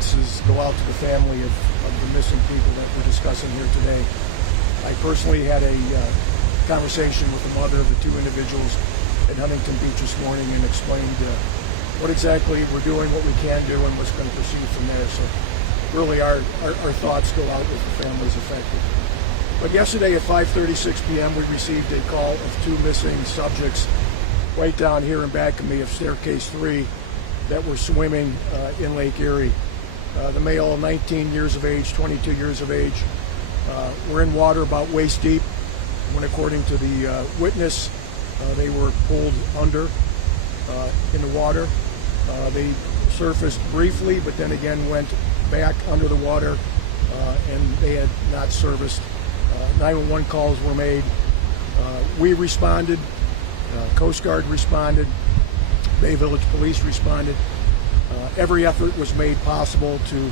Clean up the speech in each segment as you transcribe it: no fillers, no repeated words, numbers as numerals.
condolences go out to the family of the missing people that we're discussing here today. I personally had a conversation with the mother of the two individuals at Huntington Beach this morning and explained what exactly we're doing, what we can do, and what's going to proceed from there. So really our thoughts go out with the families affected. But yesterday at 5:36 p.m. we received a call of two missing subjects right down here in back of me of staircase 3 that were swimming in Lake Erie. The male, 19 years of age, 22 years of age, were in water about waist deep when, according to the witness, they were pulled under in the water. They surfaced briefly, but then again went back under the water, and they had not surfaced. 911 calls were made. We responded. Coast Guard responded. Bay Village Police responded. Every effort was made possible to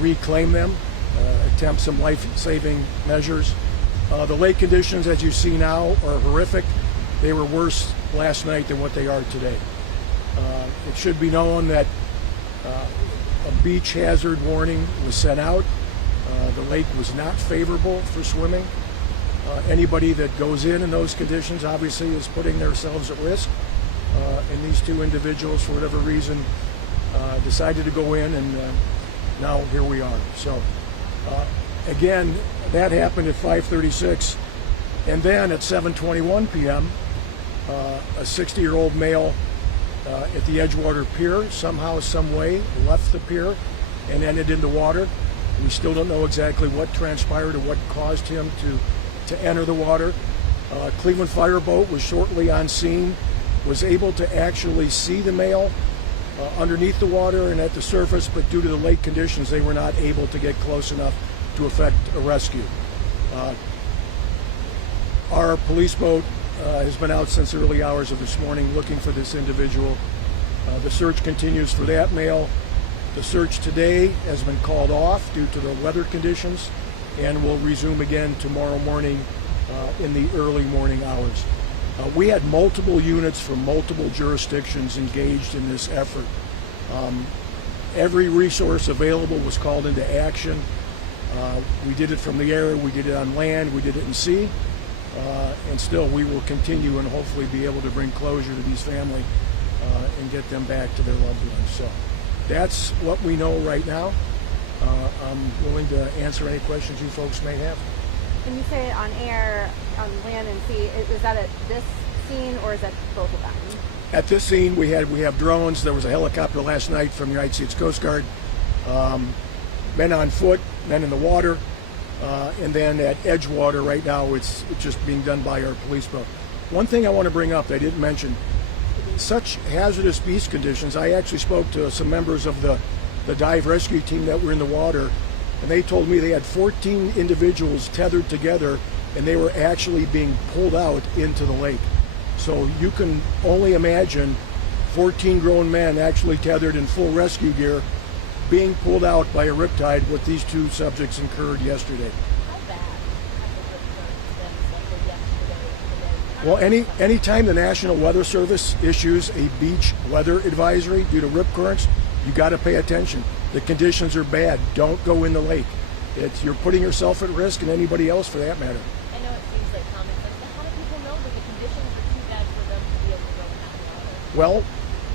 reclaim them, attempt some life-saving measures. The lake conditions, as you see now, are horrific. They were worse last night than what they are today. It should be known that a beach hazard warning was sent out. The lake was not favorable for swimming. Anybody that goes in those conditions obviously is putting themselves at risk. And these two individuals, for whatever reason, decided to go in, and now here we are. So again, that happened at 5:36, and then at 7:21 p.m., a 60-year-old male at the Edgewater Pier somehow, some way, left the pier and ended in the water. We still don't know exactly what transpired or what caused him to enter the water. Cleveland Fireboat was shortly on scene, was able to actually see the male underneath the water and at the surface, but due to the lake conditions, they were not able to get close enough to effect a rescue. Our police boat has been out since early hours of this morning looking for this individual. The search continues for that male. The search today has been called off due to the weather conditions and will resume again tomorrow morning in the early morning hours. We had multiple units from multiple jurisdictions engaged in this effort. Every resource available was called into action. We did it from the air, we did it on land, we did it in sea, and still we will continue and hopefully be able to bring closure to these families and get them back to their loved ones. So that's what we know right now. I'm willing to answer any questions you folks may have. When you say on air, on land and sea, is that at this scene or is that both of them? At this scene, we have drones. There was a helicopter last night from the United States Coast Guard. Men on foot, men in the water, and then at Edgewater right now, it's just being done by our police boat. One thing I want to bring up that I didn't mention, such hazardous beach conditions, I actually spoke to some members of the dive rescue team that were in the water, and they told me they had 14 individuals tethered together and they were actually being pulled out into the lake. So you can only imagine 14 grown men actually tethered in full rescue gear being pulled out by a riptide, what these two subjects incurred yesterday. How bad have the rip currents been like yesterday? Well, anytime the National Weather Service issues a beach weather advisory due to rip currents, you got to pay attention. The conditions are bad. Don't go in the lake. You're putting yourself at risk and anybody else for that matter. I know it seems like common sense, but how do people know that the conditions are too bad for them to be able to go in that water? Well,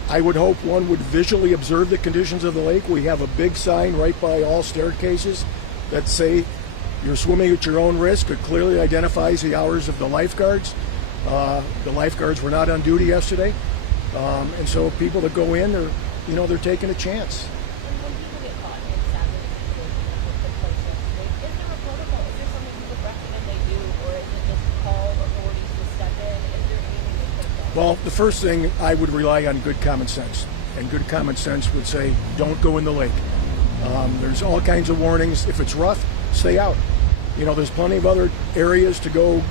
I would hope one would visually observe the conditions of the lake. We have a big sign right by all staircases that say you're swimming at your own risk. It clearly identifies the hours of the lifeguards. The lifeguards were not on duty yesterday. And so people that go in are, they're taking a chance. And when people get caught in exactly the situation that took place yesterday, is there a protocol? Is there something you would recommend they do, or is it just call authorities to step in? Is there anything they could have done? Well, the first thing, I would rely on good common sense. And good common sense would say, don't go in the lake. There's all kinds of warnings. If it's rough, stay out. There's plenty of other areas to go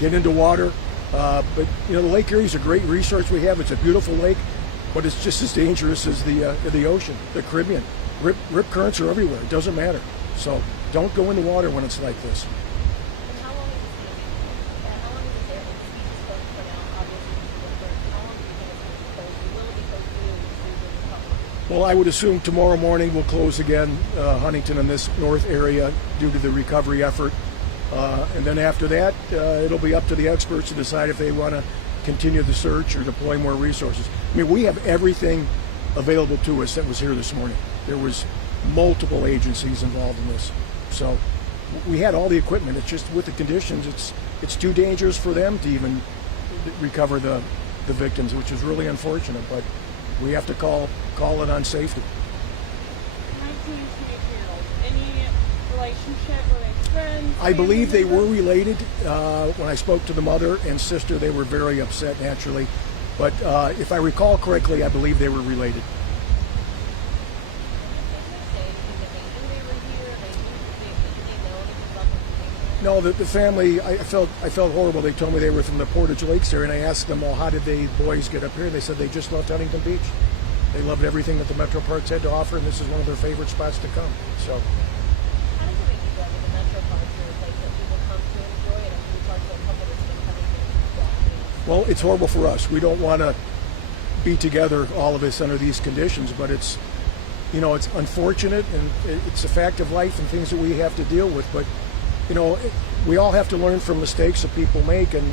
get into water. But the Lake Erie is a great resource we have. It's a beautiful lake, but it's just as dangerous as the ocean, the Caribbean. Rip currents are everywhere. It doesn't matter. So don't go in the water when it's like this. And how long is it there? The beach is closed for now, obviously, how long do you think it's going to be closed? Will it be closed to the couple? Well, I would assume tomorrow morning we'll close again, Huntington and this north area due to the recovery effort. And then after that, it'll be up to the experts to decide if they want to continue the search or deploy more resources. I mean, we have everything available to us that was here this morning. There was multiple agencies involved in this. So we had all the equipment. It's just with the conditions, it's too dangerous for them to even recover the victims, which is really unfortunate. But we have to call it on safety. 19-year-old. Any relationship? Were they friends? I believe they were members? related. When I spoke to the mother and sister, they were very upset naturally. But if I recall correctly, I believe they were related. No, the family, I felt horrible. They told me they were from the Portage Lakes area, and I asked them, well, how did the boys get up here? They said they just loved Huntington Beach. They loved everything that the Metro Parks had to offer, and this is one of their favorite spots to come. So, How does it make you feel that the Metro Parks are a place that people come to enjoy it? And we talked to a couple of things coming. well, it's horrible for us. We don't want to be together, all of us, under these conditions, but it's unfortunate, and it's a fact of life and things that we have to deal with. But we all have to learn from mistakes that people make, and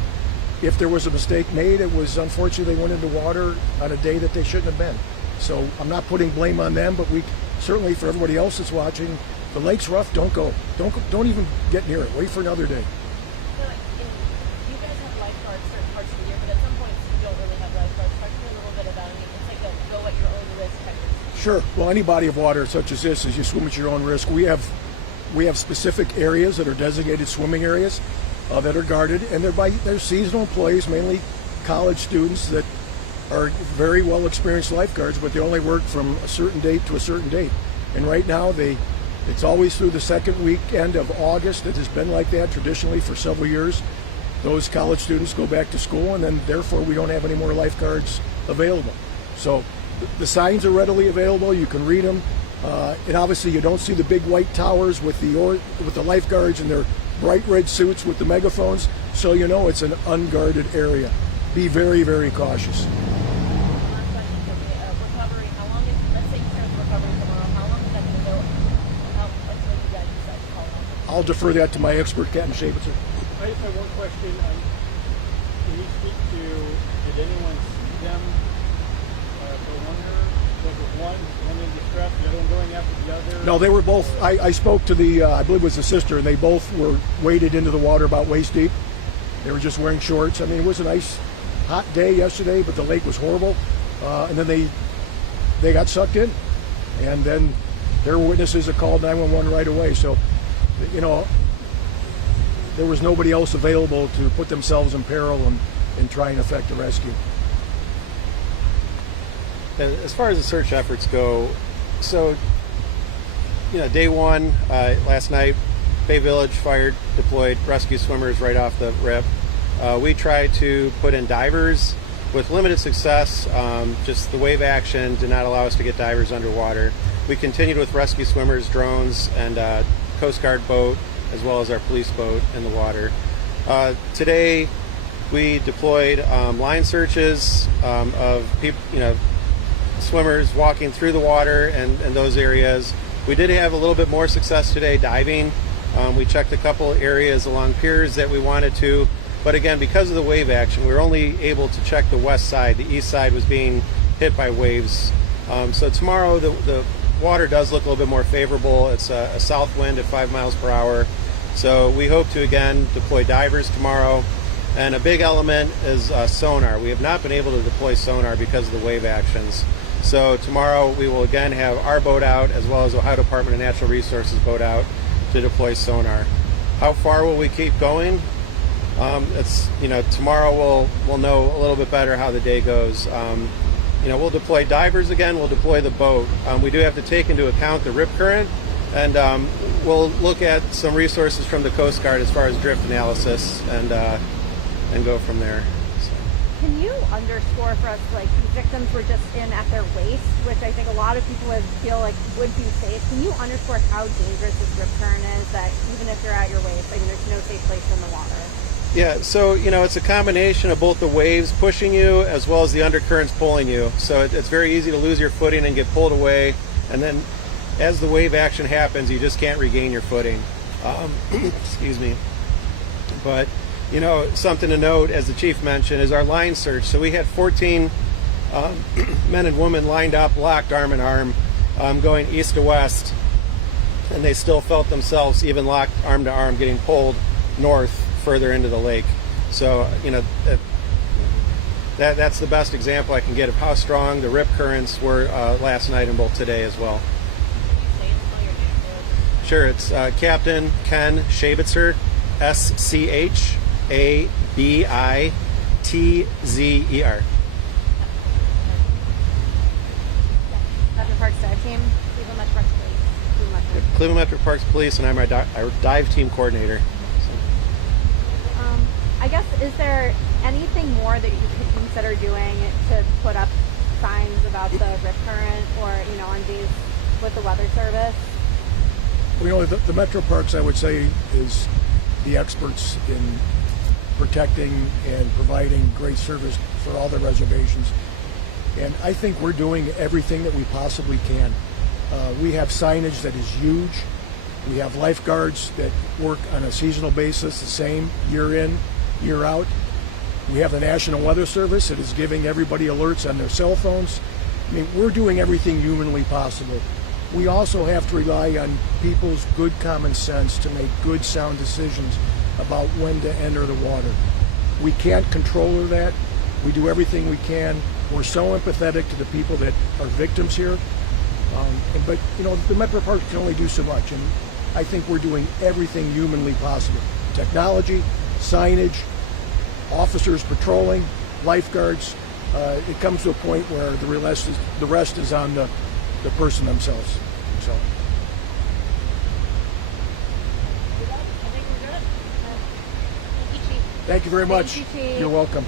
if there was a mistake made, it was unfortunately they went into water on a day that they shouldn't have been. So I'm not putting blame on them, but we certainly, for everybody else that's watching, the lake's rough. Don't go. Don't even get near it. Wait for another day. You guys have lifeguards certain parts of the year, but at some points you don't really have lifeguards. Talk to me a little bit about it. It's like a go at your own risk type of. Sure. Well, any body of water such as this, as you swim at your own risk, we have specific areas that are designated swimming areas that are guarded, and they're seasonal employees, mainly college students that are very well experienced lifeguards, but they only work from a certain date to a certain date. And right now it's always through the second weekend of August. It has been like that traditionally for several years. Those college students go back to school, and then therefore we don't have any more lifeguards available. So the signs are readily available. You can read them. And obviously you don't see the big white towers with the lifeguards in their bright red suits with the megaphones, so it's an unguarded area. Be very, very cautious. Last question for me. Recovery. How long is? Let's say you start recovery tomorrow. How long is that going to go? Until you guys decide to call it off? I'll defer that to my expert, Captain Shabitzer. I just have one question. Can you speak to, did anyone see them for longer? Was one in distress, the other one going after the other? No, they were both. I spoke to I believe it was the sister, and they both were waded into the water about waist deep. They were just wearing shorts. I mean, it was a nice hot day yesterday, but the lake was horrible. And then they got sucked in, and then there were witnesses that called 911 right away. So, there was nobody else available to put themselves in peril and try and effect a rescue. And as far as the search efforts go, so, day one, last night, Bay Village Fire deployed rescue swimmers right off the rip. We tried to put in divers with limited success. Just the wave action did not allow us to get divers underwater. We continued with rescue swimmers, drones, and Coast Guard boat, as well as our police boat in the water. Today, we deployed line searches of people, swimmers walking through the water and those areas. We did have a little bit more success today diving. We checked a couple areas along piers that we wanted to, but again, because of the wave action, we were only able to check the west side. The east side was being hit by waves. So tomorrow the water does look a little bit more favorable. It's a south wind at 5 miles per hour. So we hope to again deploy divers tomorrow. And a big element is sonar. We have not been able to deploy sonar because of the wave actions. So tomorrow we will again have our boat out, as well as Ohio Department of Natural Resources boat out to deploy sonar. How far will we keep going? Tomorrow we'll know a little bit better how the day goes. We'll deploy divers again. We'll deploy the boat. We do have to take into account the rip current, and we'll look at some resources from the Coast Guard as far as drift analysis and go from there. Can you underscore for us, like, these victims were just in at their waist, which I think a lot of people would feel like would be safe. Can you underscore how dangerous this rip current is, that even if you're at your waist, I mean, there's no safe place in the water? Yeah, so it's a combination of both the waves pushing you as well as the undercurrents pulling you. So it's very easy to lose your footing and get pulled away, and then as the wave action happens, you just can't regain your footing. Excuse me. But something to note, as the chief mentioned, is our line search. So we had 14 men and women lined up, locked arm in arm, going east to west, and they still felt themselves, even locked arm to arm, getting pulled north further into the lake. So that's the best example I can get of how strong the rip currents were last night and both today as well. Can you say and spell your name for us? Sure, it's Captain Ken Schabitzer, Schabitzer. Metro Parks dive team, Cleveland Metro Parks Police, Cleveland Metro. Cleveland Metro Parks Police, and I'm our dive team coordinator. I guess, is there anything more that you could consider doing to put up signs about the rip current, or on days with the weather service? Well, the Metro Parks, I would say, is the experts in protecting and providing great service for all the reservations. And I think we're doing everything that we possibly can. We have signage that is huge. We have lifeguards that work on a seasonal basis, the same year in, year out. We have the National Weather Service that is giving everybody alerts on their cell phones. I mean, we're doing everything humanly possible. We also have to rely on people's good common sense to make good, sound decisions about when to enter the water. We can't control that. We do everything we can. We're so empathetic to the people that are victims here. But the Metro Parks can only do so much, and I think we're doing everything humanly possible. Technology, signage, officers patrolling, lifeguards. It comes to a point where the rest is on the person themselves. So. I think we're good. Thank you, Chief. Thank you very much. Thank you, Chief. You're welcome.